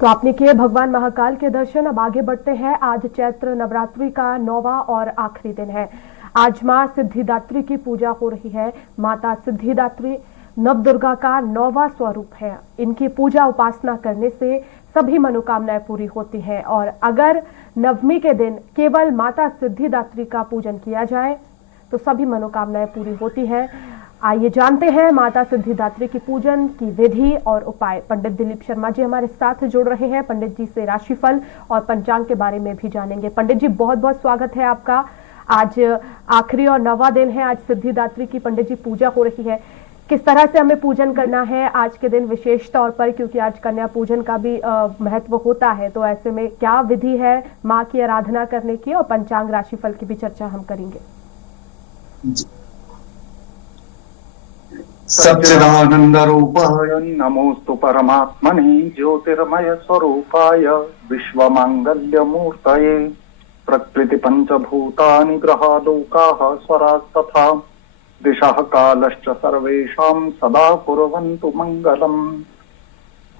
तो आपने किए भगवान महाकाल के दर्शन। अब आगे बढ़ते हैं। आज चैत्र नवरात्रि का 9वां और आखिरी दिन है। आज मां सिद्धिदात्री की पूजा हो रही है। माता सिद्धिदात्री नव दुर्गा का 9वां स्वरूप है। इनकी पूजा उपासना करने से सभी मनोकामनाएं पूरी होती हैं और अगर नवमी के दिन केवल माता सिद्धिदात्री का पूजन किया जाए तो सभी मनोकामनाएं पूरी होती हैं। आइए जानते हैं माता सिद्धिदात्री की पूजन की विधि और उपाय। पंडित दिलीप शर्मा जी हमारे साथ जुड़ रहे हैं। पंडित जी से राशिफल और पंचांग के बारे में भी जानेंगे। पंडित जी, बहुत बहुत स्वागत है आपका। आज आखिरी और 9वां दिन है। आज सिद्धिदात्री की पंडित जी पूजा हो रही है। किस तरह से हमें पूजन करना है आज के दिन, विशेष तौर पर क्योंकि आज कन्या पूजन का भी महत्व होता है, तो ऐसे में क्या विधि है माँ की आराधना करने की, और पंचांग राशिफल की भी चर्चा हम करेंगे। सच्चिदानंद रूपाय नमोस्तु परमात्मने ज्योतिर्मय स्वरूपाय विश्वमांगल्य मूर्तये प्रकृति पंचभूतानि ग्रहालोकाः स्वरास्तथा दिशः कालश्च सर्वेषां सदा कुर्वन्तु मंगलम्।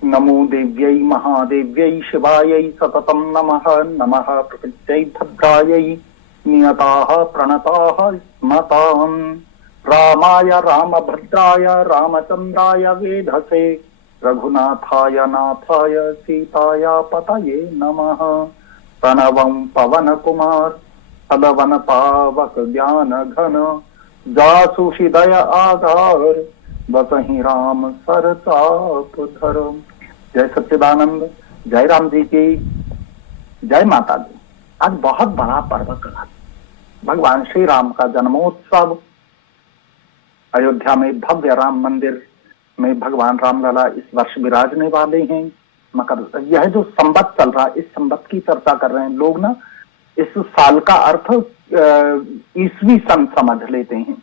नमो देव्यै महादेव्यै शिवायै सततं नमः। नमः प्रकृत्यै भद्रायै नियताः प्रणताः स्मताम्। रामाय रामभद्राय रामचंद्राय वेधसे रघुनाथाय नाथाय सीताय पतये नमः। प्रणवं पवन कुमार सदवन पावक ज्ञान घन जासु हृदय आधार बसहि राम सर चाप धर। जय सच्चिदानंद, जय राम जी की जय। माता दी, आज बहुत बड़ा पर्व करा। भगवान श्री राम का जन्मोत्सव। अयोध्या में भव्य राम मंदिर में भगवान रामलला इस वर्ष विराजने वाले हैं। मकर, यह जो संवत चल रहा है, इस संवत की चर्चा कर रहे हैं लोग ना। इस साल का अर्थ ईस्वी सन समझ लेते हैं।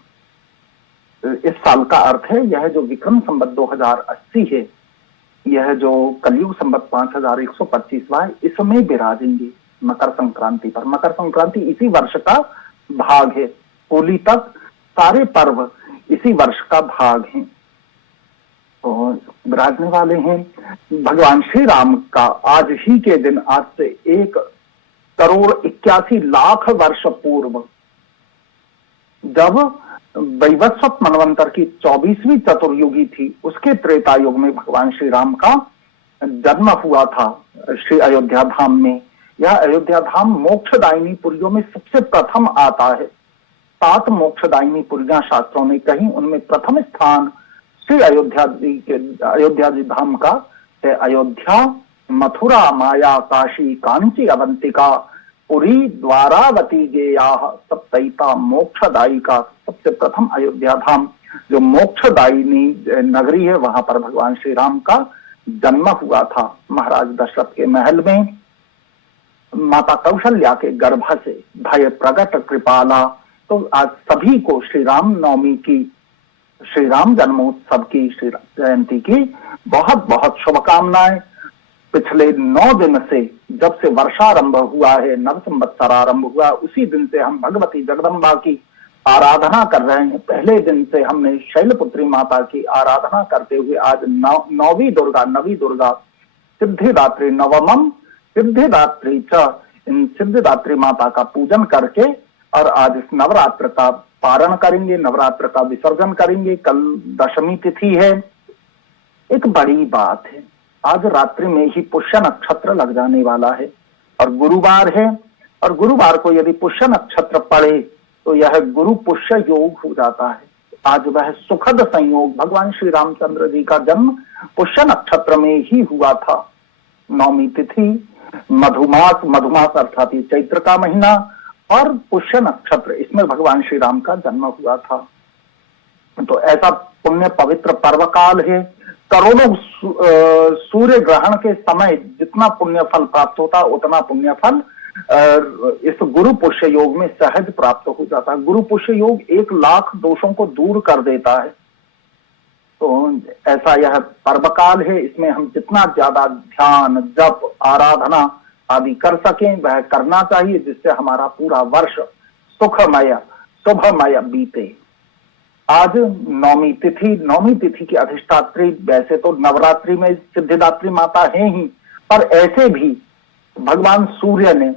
इस साल का अर्थ है यह जो विक्रम संवत 2080 है, यह जो कलयुग संवत 5125वां है, इसमें विराजेंगे मकर संक्रांति पर। मकर संक्रांति इसी वर्ष का भाग है। होली तक सारे पर्व इसी वर्ष का भाग है। तो विराजने वाले हैं भगवान श्री राम का आज ही के दिन, आज से 1,81,00,000 वर्ष पूर्व, जब वैवस्वत मनवंतर की 24वीं चतुर्युगी थी, उसके त्रेता युग में भगवान श्री राम का जन्म हुआ था श्री अयोध्या धाम में। यह अयोध्या धाम मोक्षदायिनी पुरियों में सबसे प्रथम आता है। 7 मोक्षदायिनी पुरियां शास्त्रों ने कहीं, उनमें प्रथम स्थान श्री अयोध्या जी धाम का है। अयोध्या, मथुरा, माया, काशी, कांची, अवंतिका, पुरी, द्वारावती गेयाः सप्तैता मोक्षदायी का सबसे प्रथम अयोध्या धाम जो मोक्षदायिनी नगरी है, वहां पर भगवान श्री राम का जन्म हुआ था। महाराज दशरथ के महल में माता कौशल्या के गर्भ से भय प्रगट कृपाला। तो आज सभी को श्री राम नवमी की, श्री राम जन्मोत्सव की, श्री जयंती की बहुत बहुत शुभकामनाएं। पिछले 9 दिन से, जब से वर्षारंभ हुआ है, नव संवत्सर आरंभ हुआ, उसी दिन से हम भगवती जगदम्बा की आराधना कर रहे हैं। पहले दिन से हमने शैलपुत्री माता की आराधना करते हुए आज नवी दुर्गा सिद्धिदात्री नवमम सिद्धिदात्री च, इन सिद्धिदात्री माता का पूजन करके और आज इस नवरात्र का पारण करेंगे, नवरात्र का विसर्जन करेंगे। कल दशमी तिथि है। एक बड़ी बात है, आज रात्रि में ही पुष्य नक्षत्र लग जाने वाला है और गुरुवार है, और गुरुवार को यदि पुष्य नक्षत्र पड़े तो यह गुरु पुष्य योग हो जाता है। आज वह सुखद संयोग, भगवान श्री रामचंद्र जी का जन्म पुष्य नक्षत्र में ही हुआ था। नवमी तिथि, मधुमास अर्थात चैत्र का महीना और पुष्य नक्षत्र, इसमें भगवान श्री राम का जन्म हुआ था। तो ऐसा पुण्य पवित्र पर्व काल है। करोड़ों सूर्य ग्रहण के समय जितना पुण्य फल प्राप्त होता, उतना पुण्य फल इस गुरु पुष्य योग में सहज प्राप्त हो जाता है। गुरु पुष्य योग 1,00,000 दोषों को दूर कर देता है। तो ऐसा यह पर्व काल है। इसमें हम जितना ज्यादा ध्यान, जप, आराधना आदि कर सकें वह करना चाहिए, जिससे हमारा पूरा वर्ष सुखमय शुभमय बीते। आज नौमी तिथि की अधिष्ठात्री, वैसे तो नवरात्रि में सिद्धिदात्री माता है ही, पर ऐसे भी भगवान सूर्य ने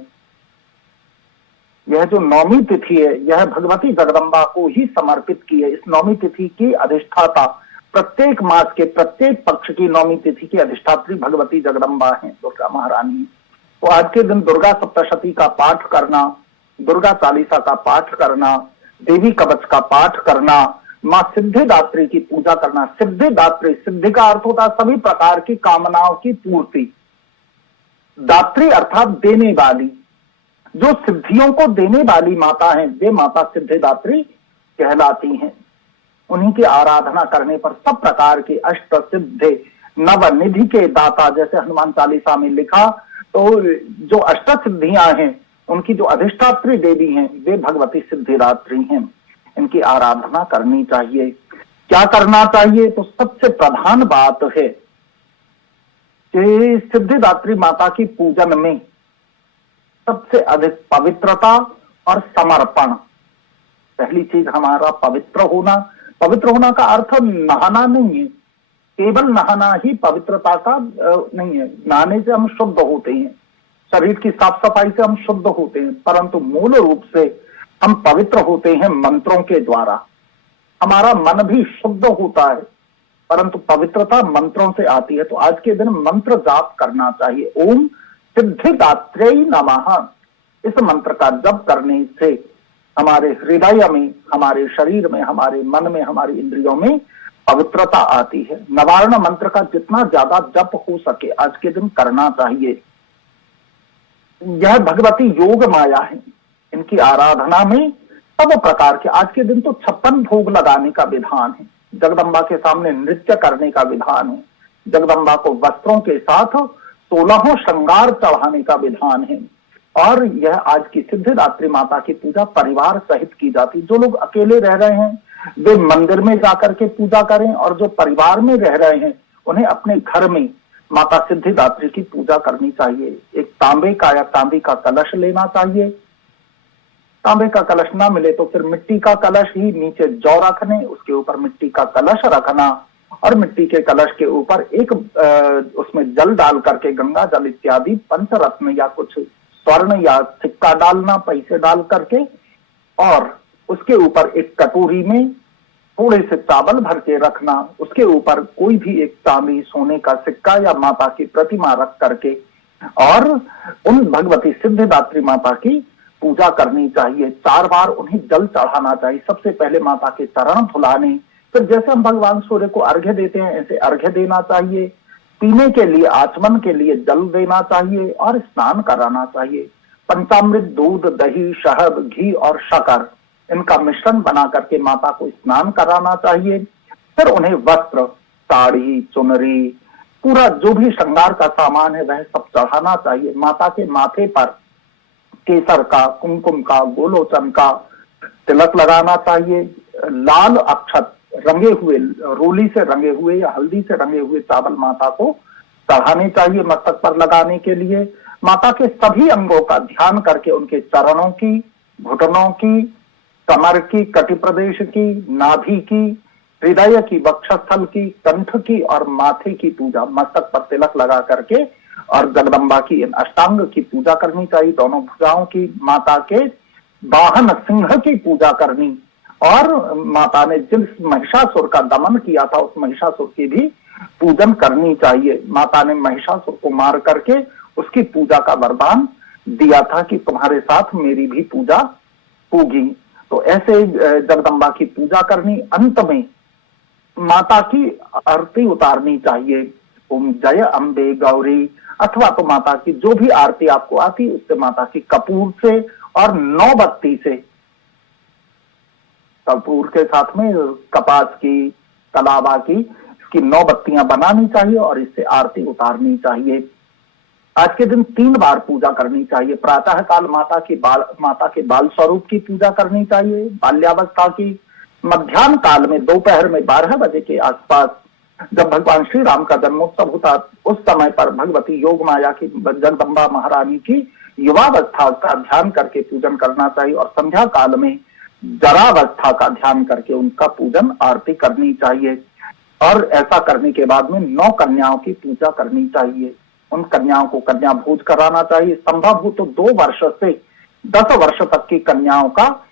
यह जो नौमी तिथि है यह भगवती जगदम्बा को ही समर्पित की है। इस नौमी तिथि की अधिष्ठाता, प्रत्येक मास के प्रत्येक पक्ष की नौमी तिथि की अधिष्ठात्री भगवती जगदम्बा है, दुर्गा महारानी। तो आज के दिन दुर्गा सप्तशती का पाठ करना, दुर्गा चालीसा का पाठ करना, देवी कवच का पाठ करना, मां सिद्धिदात्री की पूजा करना। सिद्धिदात्री, सिद्धि का अर्थ होता है सभी प्रकार की कामनाओं की पूर्ति। दात्री अर्थात देने वाली, जो सिद्धियों को देने वाली माता है वे माता सिद्धिदात्री कहलाती हैं। उन्हीं की आराधना करने पर सब प्रकार के अष्ट सिद्धि नवनिधि के दाता, जैसे हनुमान चालीसा में लिखा, तो जो अष्ट सिद्धियां हैं उनकी जो अधिष्ठात्री देवी हैं वे भगवती सिद्धिदात्री हैं। इनकी आराधना करनी चाहिए। क्या करना चाहिए? तो सबसे प्रधान बात है कि सिद्धिदात्री माता की पूजन में सबसे अधिक पवित्रता और समर्पण। पहली चीज हमारा पवित्र होना। पवित्र होना का अर्थ नहाना नहीं है, केवल नहाना ही पवित्रता का नहीं है। नहाने से हम शुद्ध होते हैं, शरीर की साफ सफाई से हम शुद्ध होते हैं, परंतु मूल रूप से हम पवित्र होते हैं मंत्रों के द्वारा। हमारा मन भी शुद्ध होता है, परंतु पवित्रता मंत्रों से आती है। तो आज के दिन मंत्र जाप करना चाहिए। ओम सिद्धिदात्रै नमः। इस मंत्र का जप करने से हमारे हृदय में, हमारे शरीर में, हमारे मन में, हमारी इंद्रियों में पवित्रता आती है। नवार्ण मंत्र का जितना ज्यादा जप हो सके आज के दिन करना चाहिए। यह भगवती योग माया है। इनकी आराधना में सब प्रकार के, आज के दिन तो 56 भोग लगाने का विधान है। जगदम्बा के सामने नृत्य करने का विधान है। जगदम्बा को वस्त्रों के साथ 16 श्रृंगार चढ़ाने का विधान है। और यह आज की सिद्धिदात्री माता की पूजा परिवार सहित की जाती। जो लोग अकेले रह रहे हैं वे मंदिर में जाकर के पूजा करें, और जो परिवार में रह रहे हैं उन्हें अपने घर में माता सिद्धिदात्री की पूजा करनी चाहिए। एक तांबे का या चांदी का कलश लेना चाहिए। तांबे का कलश ना मिले तो फिर मिट्टी का कलश ही, नीचे जौ रखने, उसके ऊपर मिट्टी का कलश रखना, और मिट्टी के कलश के ऊपर एक उसमें जल डाल करके, गंगा जल इत्यादि पंचरत्न या कुछ स्वर्ण या सिक्का डालना, पैसे डाल करके, और उसके ऊपर एक कटोरी में थोड़े से चावल भर के रखना। उसके ऊपर कोई भी एक चांदी सोने का सिक्का या माता की प्रतिमा रख करके, और उन भगवती सिद्धिदात्री माता की पूजा करनी चाहिए। 4 बार उन्हें जल चढ़ाना चाहिए। सबसे पहले माता के चरण धुलाने, फिर जैसे हम भगवान सूर्य को अर्घ्य देते हैं ऐसे अर्घ्य देना चाहिए। पीने के लिए, आचमन के लिए जल देना चाहिए और स्नान कराना चाहिए। पंचामृत, दूध, दही, शहद, घी और शक्कर, इनका मिश्रण बना करके माता को स्नान कराना चाहिए। फिर उन्हें वस्त्र, साड़ी, चुनरी, पूरा जो भी श्रृंगार का सामान है वह सब चढ़ाना चाहिए। माता के माथे पर केसर का, कुमकुम का, गोलोचन का तिलक लगाना चाहिए। लाल अक्षत रंगे हुए, रोली से रंगे हुए या हल्दी से रंगे हुए चावल माता को चढ़ाने चाहिए मस्तक पर लगाने के लिए। माता के सभी अंगों का ध्यान करके उनके चरणों की, घुटनों की, कमर की, कटि प्रदेश की, नाभि की, हृदय की, वक्षस्थल की, कंठ की और माथे की पूजा, मस्तक पर तिलक लगा करके, और जगदम्बा की इन अष्टांग की पूजा करनी चाहिए। दोनों भुजाओं की, माता के वाहन सिंह की पूजा करनी, और माता ने जिस महिषासुर का दमन किया था उस महिषासुर की भी पूजन करनी चाहिए। माता ने महिषासुर को मार करके उसकी पूजा का वरदान दिया था कि तुम्हारे साथ मेरी भी पूजा होगी। तो ऐसे जगदम्बा की पूजा करनी। अंत में माता की आरती उतारनी चाहिए। ओम जय अम्बे गौरी, अथवा तो माता की जो भी आरती आपको आती उससे माता की कपूर से और 9 बत्ती से, कपूर के साथ में कपास की, कलावा की, इसकी 9 बत्तियां बनानी चाहिए और इससे आरती उतारनी चाहिए। आज के दिन 3 बार पूजा करनी चाहिए। प्रातः काल माता के बाल स्वरूप की पूजा करनी चाहिए, बाल्यावस्था की। मध्याह्न काल में दोपहर में 12 बजे के आसपास जब भगवान श्री राम का जन्मोत्सव होता उस समय पर भगवती योग माया की, जगदम्बा महारानी की युवावस्था का ध्यान करके पूजन करना चाहिए। और संध्या काल में जरावस्था का ध्यान करके उनका पूजन आरती करनी चाहिए। और ऐसा करने के बाद में 9 कन्याओं की पूजा करनी चाहिए। उन कन्याओं को कन्या भोज कराना चाहिए। संभव हो तो 2 वर्ष से 10 वर्ष तक की कन्याओं का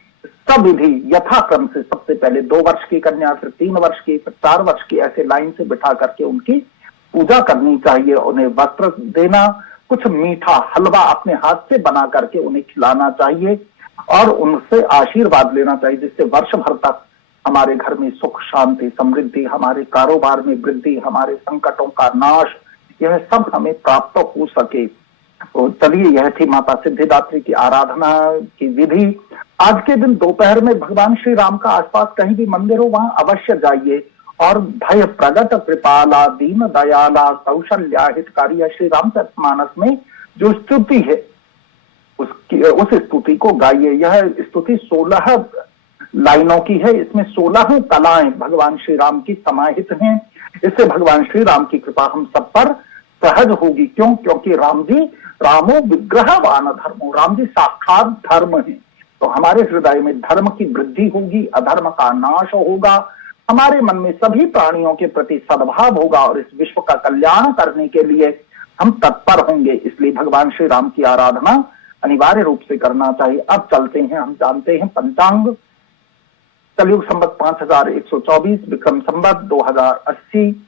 सब विधि यथाक्रम से, सबसे पहले 2 वर्ष की कन्या, फिर 3 वर्ष की, फिर 4 वर्ष की, ऐसे लाइन से बिठा करके उनकी पूजा करनी चाहिए। उन्हें वस्त्र देना, कुछ मीठा हलवा अपने हाथ से बना करके उन्हें खिलाना चाहिए और उनसे आशीर्वाद लेना चाहिए, जिससे वर्ष भर तक हमारे घर में सुख शांति समृद्धि, हमारे कारोबार में वृद्धि, हमारे संकटों का नाश, यह सब हमें प्राप्त हो सके। तो चलिए, यह थी माता सिद्धिदात्री की आराधना की विधि। आज के दिन दोपहर में भगवान श्री राम का आसपास कहीं भी मंदिर हो वहां अवश्य जाइए और भय प्रगट कृपाला दीन दयाला कौशल्या हितकारी, श्री रामचरितमानस में जो स्तुति है उस स्तुति को गाइए। यह स्तुति 16 लाइनों की है। इसमें 16 कलाएं भगवान श्री राम की समाहित हैं। इससे भगवान श्री राम की कृपा हम सब पर सहज होगी। क्यों? क्योंकि राम जी रामो विग्रहवान धर्मो, राम जी साक्षात धर्म है। तो हमारे हृदय में धर्म की वृद्धि होगी, अधर्म का नाश होगा, हमारे मन में सभी प्राणियों के प्रति सद्भाव होगा और इस विश्व का कल्याण करने के लिए हम तत्पर होंगे। इसलिए भगवान श्री राम की आराधना अनिवार्य रूप से करना चाहिए। अब चलते हैं, हम जानते हैं पंचांग। कलयुग संवत 5124, विक्रम संवत 2080,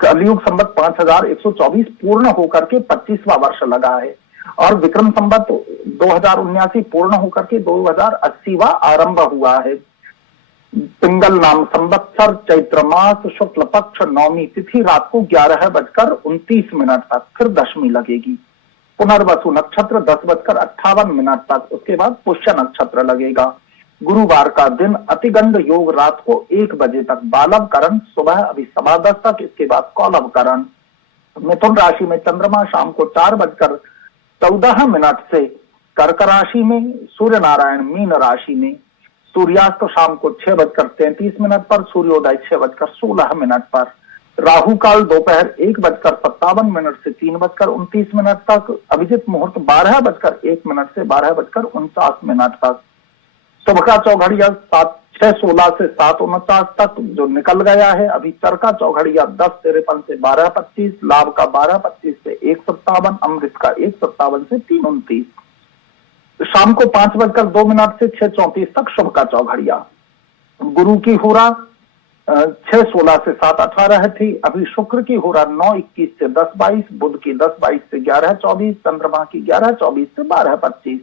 कलयुग संवत 5124 पूर्ण होकर के 25वां वर्ष लगा है और विक्रम संवत 2079 पूर्ण होकर के 2080वां आरंभ हुआ है। पिंगल नाम संवत्सर, चैत्र मास, शुक्ल पक्ष, नौमी तिथि रात को 11:29 तक, फिर दशमी लगेगी। पुनर्वसु नक्षत्र 10:58 तक, उसके बाद पुष्य नक्षत्र लगेगा। गुरुवार का दिन अतिगंड योग रात को 1 बजे तक, बालव करण सुबह अभी 10:15 तक, इसके बाद कौलव करण। मिथुन राशि में चंद्रमा शाम को 4:14 से कर्क राशि में, सूर्य नारायण मीन राशि में, सूर्यास्त शाम को 6:33 पर, सूर्योदय 6:16 पर। राहु काल दोपहर 1:57 से 3:29 तक, अभिजित मुहूर्त 12:01 से 12:49 तक। शुभ का चौघड़िया 6:16 से 7:49 तक जो निकल गया है। अभी चरका चौघड़िया 10:53 से 12:25, लाभ का 12:25 से 1:57, अमृत का 1:57 से 3:29। शाम को 5:02 से 6:34 तक शुभ का चौघड़िया। गुरु की होरा 6:16 से 7:18 थी। अभी शुक्र की होरा 9:21 से 10:22, बुध की 10:22 से 11:24, चंद्रमा की 11:24 से 12:25,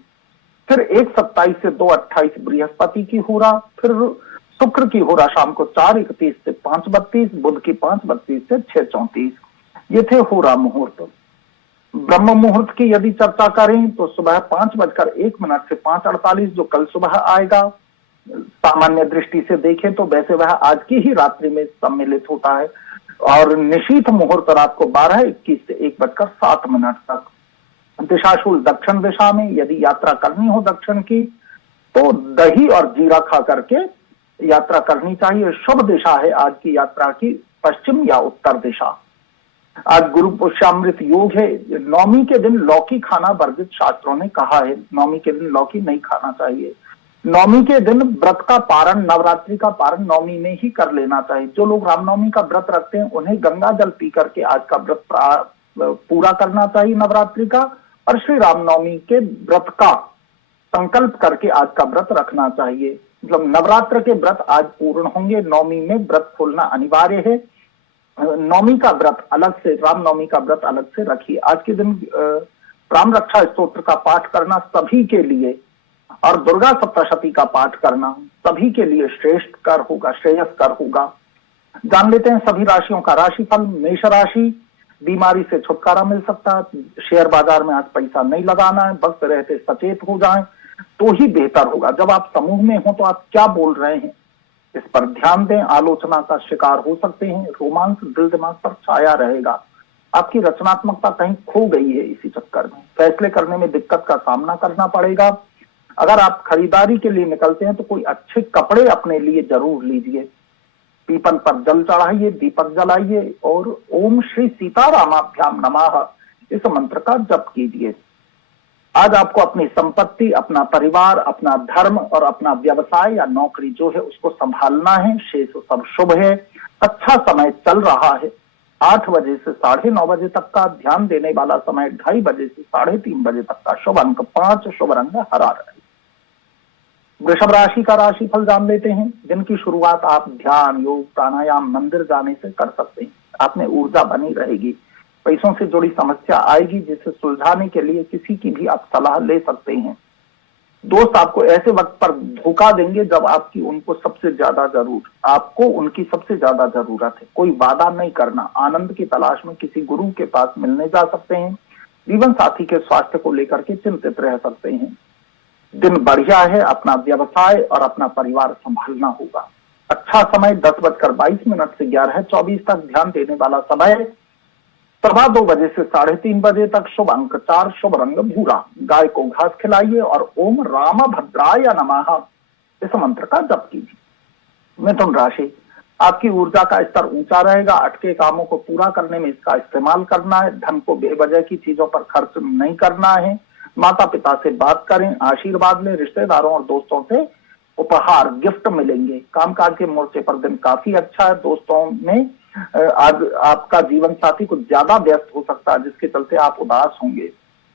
फिर 1:27 से 2:28 बृहस्पति की होरा, फिर शुक्र की होरा शाम को 4:31 से 5:32, बुध की 5:32 से 6:34। ये थे होरा मुहूर्त। ब्रह्म मुहूर्त की यदि चर्चा करें तो सुबह 5:01 से 5:48 जो कल सुबह आएगा, सामान्य दृष्टि से देखें तो वैसे वह आज की ही रात्रि में सम्मिलित होता है। और निशीथ मुहूर्त रात को 12:21 से 1:07 तक। दिशाशूल दक्षिण दिशा में, यदि यात्रा करनी हो दक्षिण की तो दही और जीरा खा करके यात्रा करनी चाहिए। शुभ दिशा है आज की यात्रा की पश्चिम या उत्तर दिशा। आज गुरु पुष्यामृत योग है। नौमी के दिन लौकी खाना वर्जित शास्त्रों ने कहा है। नौमी के दिन लौकी नहीं खाना चाहिए। नौमी के दिन व्रत का पारण, नवरात्रि का पारण नौमी में ही कर लेना चाहिए। जो लोग रामनवमी का व्रत रखते हैं उन्हें गंगा जल पी करके आज का व्रत पूरा करना चाहिए नवरात्रि का, और श्री रामनवमी के व्रत का संकल्प करके आज का व्रत रखना चाहिए। मतलब नवरात्र के व्रत आज पूर्ण होंगे। नौमी में व्रत खोलना अनिवार्य है। नौमी का व्रत अलग से, रामनवमी का व्रत अलग से रखिए। आज के दिन राम रक्षा स्तोत्र का पाठ करना सभी के लिए, और दुर्गा सप्तशती का पाठ करना सभी के लिए श्रेष्ठकर होगा, श्रेयस्कर होगा। जान लेते हैं सभी राशियों का राशिफल। मेष राशि, बीमारी से छुटकारा मिल सकता है। शेयर बाजार में आज पैसा नहीं लगाना है। वक्त रहते सचेत हो जाएं तो ही बेहतर होगा। जब आप समूह में हो तो आप क्या बोल रहे हैं इस पर ध्यान दें। आलोचना का शिकार हो सकते हैं। रोमांस दिल दिमाग पर छाया रहेगा। आपकी रचनात्मकता कहीं खो गई है इसी चक्कर में। फैसले करने में दिक्कत का सामना करना पड़ेगा। अगर आप खरीदारी के लिए निकलते हैं तो कोई अच्छे कपड़े अपने लिए जरूर लीजिए। पीपल पर जल चढ़ाइए, दीपक जलाइए और ओम श्री सीतारामाभ्याम नमः इस मंत्र का जप कीजिए। आज आपको अपनी संपत्ति, अपना परिवार, अपना धर्म और अपना व्यवसाय या नौकरी जो है उसको संभालना है। शेष सब शुभ है। अच्छा समय चल रहा है। 8 बजे से 9:30 बजे तक का ध्यान देने वाला समय 2:30 बजे से 3:30 बजे तक का शुभ अंक 5, शुभ रंग हरा रहेगा। वृषभ राशि का राशिफल जान लेते हैं। दिन की शुरुआत आप ध्यान, योग, प्राणायाम, मंदिर जाने से कर सकते हैं। आप में ऊर्जा बनी रहेगी। पैसों से जुड़ी समस्या आएगी जिसे सुलझाने के लिए किसी की भी आप सलाह ले सकते हैं। दोस्त आपको ऐसे वक्त पर धोखा देंगे जब आपकी उनको सबसे ज्यादा आपको उनकी सबसे ज्यादा जरूरत है। कोई वादा नहीं करना। आनंद की तलाश में किसी गुरु के पास मिलने जा सकते हैं। जीवन साथी के स्वास्थ्य को लेकर के चिंतित रह सकते हैं। दिन बढ़िया है। अपना व्यवसाय और अपना परिवार संभालना होगा। अच्छा समय 10:22 से 11:24 तक ध्यान देने वाला समय 2:15 बजे से 3:30 बजे तक। शुभ अंक 4, शुभ रंग भूरा। गाय को घास खिलाइए और ओम राम भद्राय नमः इस मंत्र का जप कीजिए। मिथुन राशि, आपकी ऊर्जा का स्तर ऊंचा रहेगा। अटके कामों को पूरा करने में इसका इस्तेमाल करना है। धन को बेवजह की चीजों पर खर्च नहीं करना है। माता पिता से बात करें, आशीर्वाद लें। रिश्तेदारों और दोस्तों से उपहार, गिफ्ट मिलेंगे। कामकाज के मोर्चे पर दिन काफी अच्छा है। दोस्तों में आज आपका जीवन साथी कुछ ज्यादा व्यस्त हो सकता है जिसके चलते आप उदास होंगे।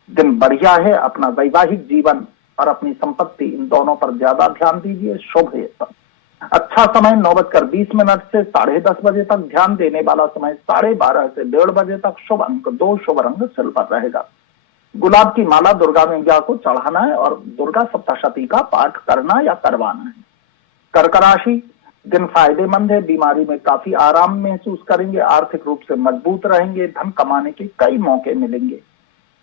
दिन बढ़िया है। अपना वैवाहिक जीवन और अपनी संपत्ति इन दोनों पर ज्यादा ध्यान दीजिए। शुभ है सब। अच्छा समय 9:20 से 10:30 बजे तक। ध्यान देने वाला समय 12:30 से 1:30 बजे तक। शुभ अंक 2, शुभ रंग सिल्वर रहेगा। गुलाब की माला दुर्गा मैया को चढ़ाना है और दुर्गा सप्तशती का पाठ करना या करवाना है। कर्क राशि, दिन फायदेमंद है। बीमारी में काफी आराम महसूस करेंगे। आर्थिक रूप से मजबूत रहेंगे। धन कमाने के कई मौके मिलेंगे।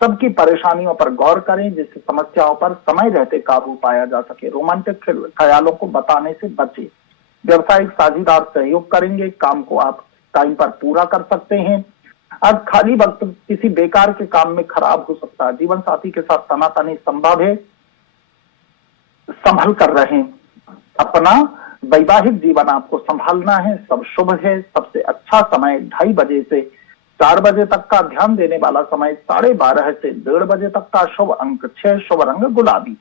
सबकी परेशानियों पर गौर करें जिससे समस्याओं पर समय रहते काबू पाया जा सके। रोमांटिक ख्यालों को बताने से बचें। व्यवसायिक साझीदार सहयोग करेंगे। काम को आप टाइम पर पूरा कर सकते हैं। आज खाली वक्त किसी बेकार के काम में खराब हो सकता है। जीवन साथी के साथ तनातनी संभव है। संभल कर रहें। अपना वैवाहिक जीवन आपको संभालना है। सब शुभ है। सबसे अच्छा समय 2:30 बजे से 4 बजे तक का। ध्यान देने वाला समय 12:30 से 1:30 बजे तक का। शुभ अंक 6, शुभ रंग गुलाबी।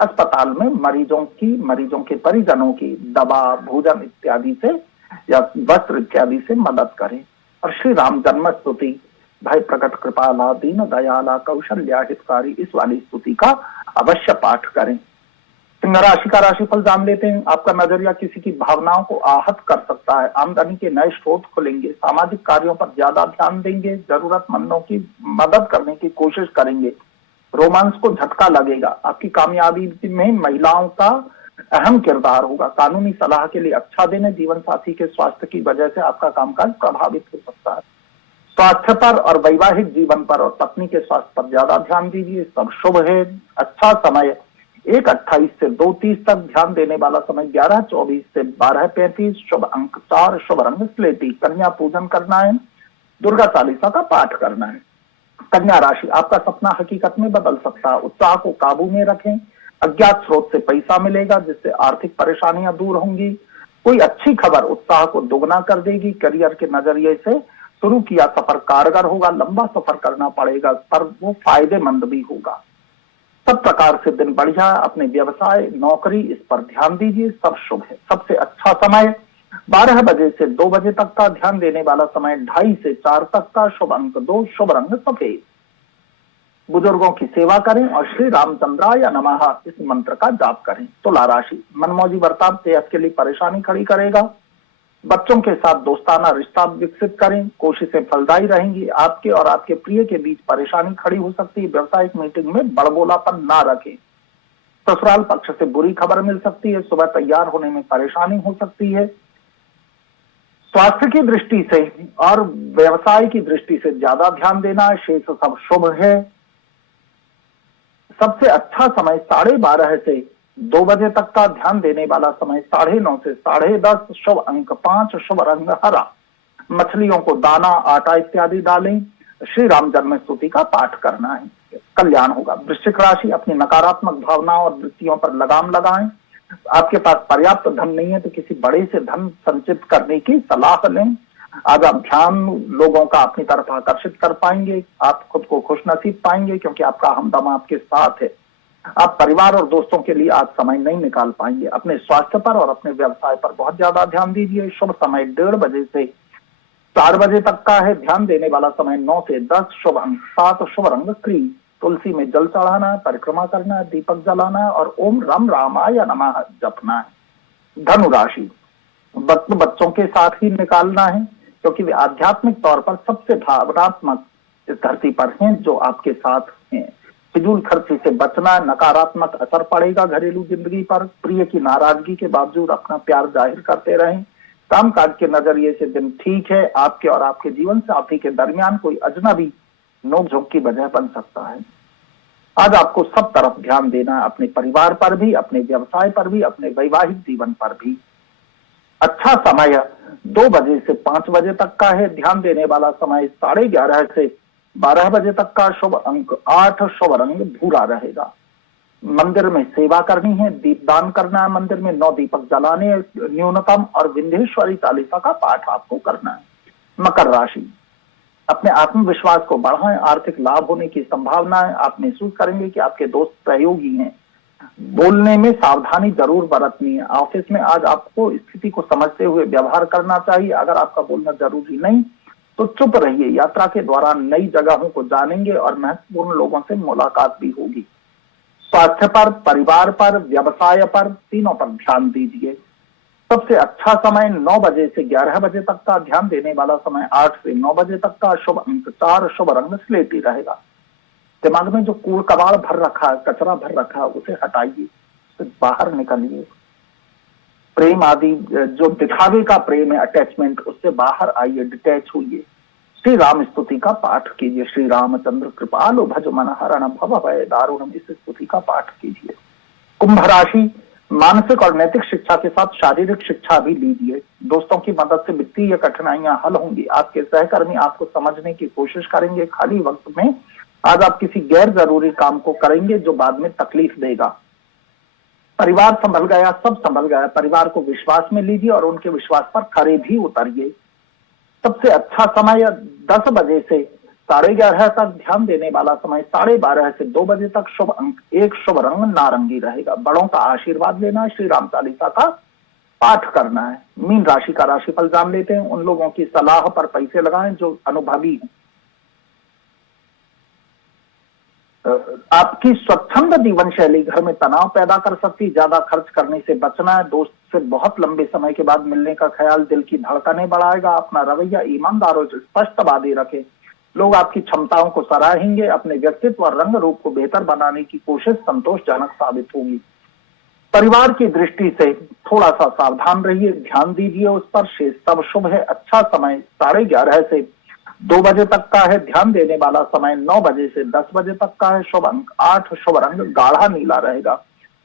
अस्पताल में मरीजों के परिजनों की दवा, भोजन इत्यादि से या वस्त्र इत्यादि से मदद करें। और श्री राम जन्म स्तुति, भाई प्रकट कृपाला दीन दयाला कौशल्या हितकारी, इस वाली स्तुति का अवश्य पाठ करें। सिंह राशि का राशिफल जान लेते हैं। आपका नजरिया किसी की भावनाओं को आहत कर सकता है। आमदनी के नए स्रोत खुलेंगे। सामाजिक कार्यों पर ज्यादा ध्यान देंगे। जरूरतमंदों की मदद करने की कोशिश करेंगे। रोमांस को झटका लगेगा। आपकी कामयाबी में महिलाओं का अहम किरदार होगा। कानूनी सलाह के लिए अच्छा दिन है। जीवन साथी के स्वास्थ्य की वजह से आपका कामकाज प्रभावित हो सकता है। स्वास्थ्य पर और वैवाहिक जीवन पर और पत्नी के स्वास्थ्य पर ज्यादा ध्यान दीजिए। सब शुभ है। अच्छा समय 1:28 से 2:30 तक। ध्यान देने वाला समय 11:24 से 12:35। शुभ अंक 4, शुभ रंग स्लेटी। कन्या पूजन करना है। दुर्गा चालीसा का पाठ करना है। कन्या राशि, आपका सपना हकीकत में बदल सकता है। उत्साह को काबू में रखें। अज्ञात स्रोत से पैसा मिलेगा जिससे आर्थिक परेशानियां दूर होंगी। कोई अच्छी खबर उत्साह को दोगुना कर देगी। करियर के नजरिए से शुरू किया सफर कारगर होगा। लंबा सफर करना पड़ेगा पर वो फायदेमंद भी होगा। सब प्रकार से दिन बढ़िया। अपने व्यवसाय, नौकरी, इस पर ध्यान दीजिए। सब शुभ है। सबसे अच्छा समय 12 बजे से 2 बजे तक का। ध्यान देने वाला समय 2:30 से 4 तक का। शुभ अंक 2, शुभ रंग सफेद। बुजुर्गों की सेवा करें और श्री रामचंद्राय नमः इस मंत्र का जाप करें। तुला राशि, मनमौजी बर्ताव सेहत के लिए परेशानी खड़ी करेगा। बच्चों के साथ दोस्ताना रिश्ता विकसित करें। कोशिशें फलदायी रहेंगी। आपके और आपके प्रिय के बीच परेशानी खड़ी हो सकती है। व्यावसायिक मीटिंग में बड़बोलापन ना रखें। ससुराल पक्ष से बुरी खबर मिल सकती है। सुबह तैयार होने में परेशानी हो सकती है। स्वास्थ्य की दृष्टि से और व्यवसाय की दृष्टि से ज्यादा ध्यान देना है। शेष सब शुभ है। सबसे अच्छा समय 12:30 से 2 बजे तक का। ध्यान देने वाला समय 9:30 से 10:30। शुभ अंक 5, शुभ रंग हरा। मछलियों को दाना, आटा इत्यादि डालें। श्री राम जन्म स्तुति का पाठ करना है। कल्याण होगा। वृश्चिक राशि, अपनी नकारात्मक भावनाओं और वृत्तियों पर लगाम लगाएं। आपके पास पर्याप्त धन नहीं है तो किसी बड़े से धन संचित करने की सलाह लें। आज आप ध्यान लोगों का अपनी तरफ आकर्षित कर पाएंगे। आप खुद को खुशनसीब पाएंगे क्योंकि आपका हमदम आपके साथ है। आप परिवार और दोस्तों के लिए आज समय नहीं निकाल पाएंगे। अपने स्वास्थ्य पर और अपने व्यवसाय पर बहुत ज्यादा ध्यान दीजिए। शुभ समय 1:30 बजे से 4 बजे तक का है ध्यान देने वाला समय 9 से 10, शुभ अंक 7, शुभ रंग क्रीम। तुलसी में जल चढ़ाना है, परिक्रमा करना है, दीपक जलाना है और ओम रम रामाय नमः जपना है। धनु राशि, वक्त बच्चों के साथ ही निकालना है क्योंकि वे आध्यात्मिक तौर पर सबसे भावनात्मक इस धरती पर हैं जो आपके साथ हैं। फिजूल खर्ची से बचना, नकारात्मक असर पड़ेगा घरेलू जिंदगी पर। प्रिय की नाराजगी के बावजूद अपना प्यार जाहिर करते रहें। कामकाज के नजरिए से दिन ठीक है। आपके और आपके जीवन साथी के दरमियान कोई अजनबी नोकझोंक की वजह बन सकता है। आज आपको सब तरफ ध्यान देना है, अपने परिवार पर भी, अपने व्यवसाय पर भी, अपने वैवाहिक जीवन पर भी। अच्छा समय 2 बजे से 5 बजे तक का है ध्यान देने वाला समय 11:30 से 12 बजे तक का। शुभ अंक 8, शुभ रंग भूरा रहेगा। मंदिर में सेवा करनी है, दीपदान करना है, मंदिर में 9 दीपक जलाने न्यूनतम और विंध्येश्वरी चालीसा का पाठ आपको करना है। मकर राशि, अपने आत्मविश्वास को बढ़ाएं, आर्थिक लाभ होने की संभावना है। आप महसूस करेंगे कि आपके दोस्त सहयोगी हैं। बोलने में सावधानी जरूर बरतनी है। ऑफिस में आज आपको स्थिति को समझते हुए व्यवहार करना चाहिए। अगर आपका बोलना जरूरी नहीं तो चुप रहिए। यात्रा के दौरान नई जगहों को जानेंगे और महत्वपूर्ण लोगों से मुलाकात भी होगी। स्वास्थ्य पर, परिवार पर, व्यवसाय पर, तीनों पर ध्यान दीजिए। सबसे अच्छा समय 9 बजे से 11 बजे तक का। ध्यान देने वाला समय 8 से 9 बजे तक का। शुभ अंक 4, शुभ रंग स्लेटी रहेगा। दिमाग में जो कूड़ कबाड़ भर रखा है, कचरा भर रखा है, उसे हटाइए, उससे बाहर निकलिए। प्रेम आदि जो दिखावे का प्रेम है, अटैचमेंट, उससे बाहर आइए, डिटैच होइए। श्री राम स्तुति का पाठ कीजिए। श्री रामचंद्र कृपालु भज मन हरण भव भय दारुणम, इस स्तुति का पाठ कीजिए। कुंभ राशि, मानसिक और नैतिक शिक्षा के साथ शारीरिक शिक्षा भी लीजिए। दोस्तों की मदद से वित्तीय कठिनाइयां हल होंगी। आपके सहकर्मी आपको समझने की कोशिश करेंगे। खाली वक्त में आज आप किसी गैर जरूरी काम को करेंगे जो बाद में तकलीफ देगा। परिवार संभल गया, सब संभल गया। परिवार को विश्वास में लीजिए और उनके विश्वास पर खरे भी उतरिए। सबसे अच्छा समय 10 बजे से 11:30 तक। ध्यान देने वाला समय 12:30 से 2 बजे तक। शुभ अंक 1, शुभ रंग नारंगी रहेगा। बड़ों का आशीर्वाद लेना है, श्री राम चालीसा का पाठ करना है। मीन राशि का राशिफल जान लेते हैं। उन लोगों की सलाह पर पैसे लगाएं जो अनुभवी हैं। आपकी स्वच्छंद जीवन शैली घर में तनाव पैदा कर सकती। ज्यादा खर्च करने से बचना है। दोस्त से बहुत लंबे समय के बाद मिलने का ख्याल दिल की धड़कनें बढ़ाएगा। अपना रवैया ईमानदार और स्पष्टवादी रखें। लोग आपकी क्षमताओं को सराहेंगे। अपने व्यक्तित्व और रंग रूप को बेहतर बनाने की कोशिश संतोषजनक साबित होगी। परिवार की दृष्टि से थोड़ा सा सावधान रहिए, ध्यान दीजिए उस पर। शेष सब शुभ है। अच्छा समय 11:30 से 2 बजे तक का है। ध्यान देने वाला समय 9 बजे से 10 बजे तक का है। शुभ अंक 8, शुभ रंग गाढ़ा नीला रहेगा।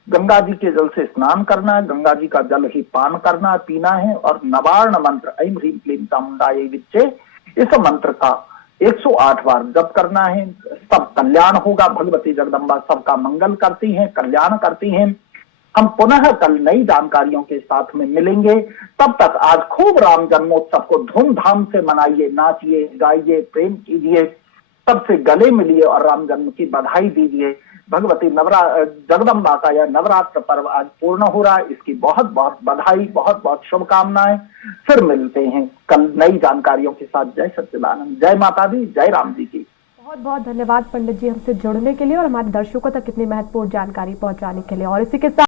गंगा जी के जल से स्नान करना है। गंगा जी का जल ही पान करना, पीना है। और नवार्ण मंत्र ऐं ह्रीं क्लीं चामुंडायै विच्चे, इस मंत्र का 108 बार जप करना है। सब कल्याण होगा। भगवती जगदम्बा सबका मंगल करती हैं, कल्याण करती हैं। हम पुनः कल नई जानकारियों के साथ में मिलेंगे। तब तक आज खूब राम जन्मोत्सव को धूमधाम से मनाइए, नाचिए, गाइए, प्रेम कीजिए, सबसे गले मिलिए और राम जन्म की बधाई दीजिए। भगवती जगदम्बा का यह नवरात्र पर्व आज पूर्ण हो रहा है। इसकी बहुत बहुत बधाई, बहुत बहुत शुभकामनाएं। फिर मिलते हैं कल नई जानकारियों के साथ। जय सच्चिदानंद, जय माता दी, जय राम जी की। बहुत बहुत धन्यवाद पंडित जी हमसे जुड़ने के लिए और हमारे दर्शकों तक इतनी महत्वपूर्ण जानकारी पहुंचाने के लिए। और इसी के साथ